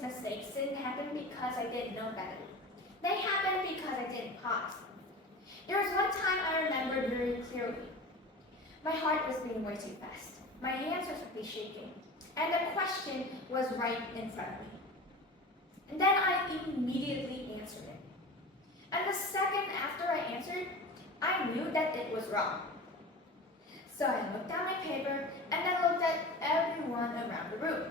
these mistakes didn't happen because I didn't know better. They happened because I didn't pause. There was one time I remembered very clearly. My heart was beating way too fast. My hands were simply shaking. And the question was right in front of me. And then I immediately answered it. And the second after I answered, I knew that it was wrong. So I looked at my paper and then looked at everyone around the room.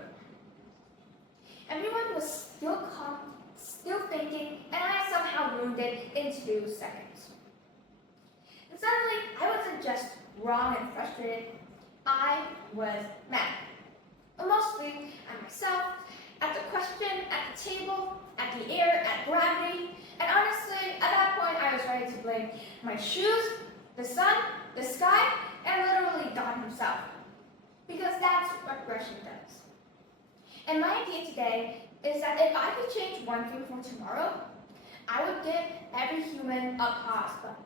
Everyone was still calm, still thinking, and I somehow ruined it in 2 seconds. And suddenly, I wasn't just wrong and frustrated, I was mad. Mostly at myself, at the question, at the table, at the air, at gravity, and honestly, at that point I was ready to blame my shoes, the sun, the sky, and literally God himself. Because that's what rushing does. And my idea today is that if I could change one thing for tomorrow, I would give every human a pause button.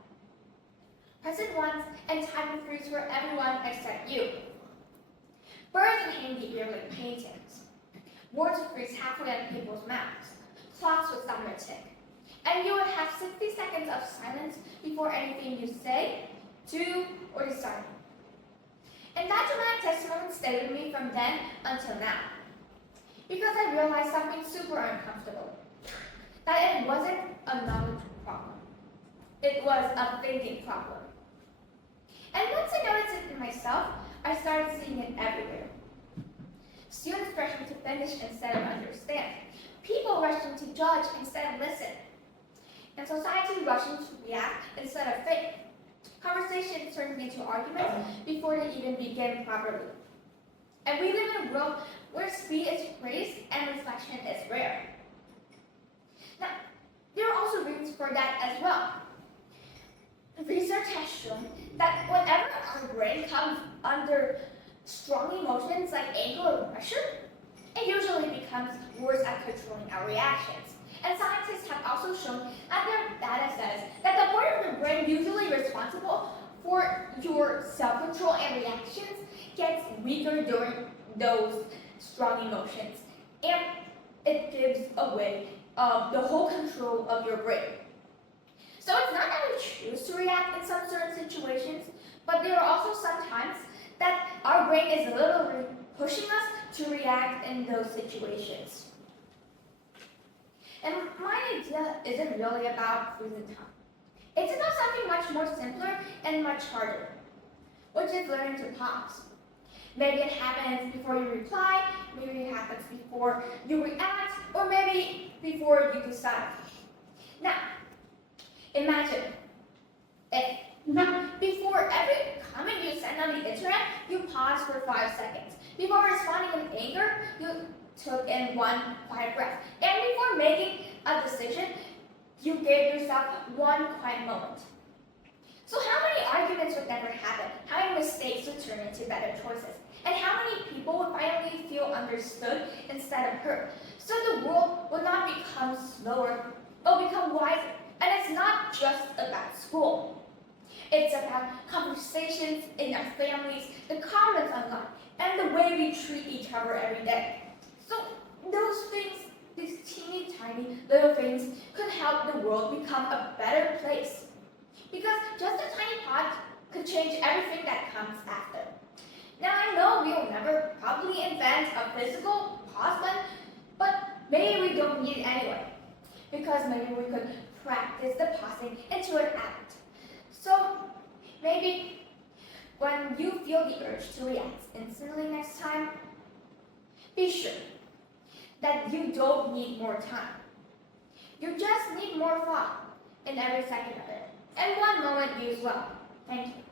Press it once and time and freeze for everyone except you. Birds would hang the air like paintings. Words would freeze halfway on people's mouths. Clocks would stop their tick. And you would have 60 seconds of silence before anything you say, do, or decide. And that dramatic testimony stayed with me from then until now. Because I realized something super uncomfortable. That it wasn't a knowledge problem. It was a thinking problem. And once I noticed it in myself, I started seeing it everywhere. Students rushing to finish instead of understand. People rushing to judge instead of listen. And society rushing to react instead of think. Conversations turning into arguments before they even begin properly. And we live in a world where speed is praised and reflection is rare. Now, there are also reasons for that as well. Research has shown that whenever our brain comes under strong emotions like anger or pressure, it usually becomes worse at controlling our reactions. And scientists have also shown that their data says that the part of the brain usually responsible for your self-control and reactions gets weaker during those strong emotions. And it gives away the whole control of your brain. So it's not that we choose to react in some certain situations, but there are also some times that our brain is literally pushing us to react in those situations. And my idea isn't really about freezing time. It's about something much more simpler and much harder, which is learning to pause. Maybe it happens before you reply, maybe it happens before you react, or maybe before you decide. Now, imagine if before every comment you send on the internet, you pause for 5 seconds. Before responding in anger, you took in one quiet breath. And before making a decision, you gave yourself one quiet moment. So how many arguments would never happen? How many mistakes would turn into better choices? And how many people would finally feel understood instead of hurt? So the world would not become slower, but become wiser. And it's not just about school. It's about conversations in our families, the comments online, and the way we treat each other every day. So those things, these teeny tiny little things, could help the world become a better place. Because just a tiny pot could change everything that comes after. Now I know we will never probably invent a physical pause button, but maybe we don't need it anyway. Because maybe we could practice the pausing into an act. So maybe when you feel the urge to react instantly next time, be sure that you don't need more time. You just need more thought in every second of it. And one moment used well. Thank you.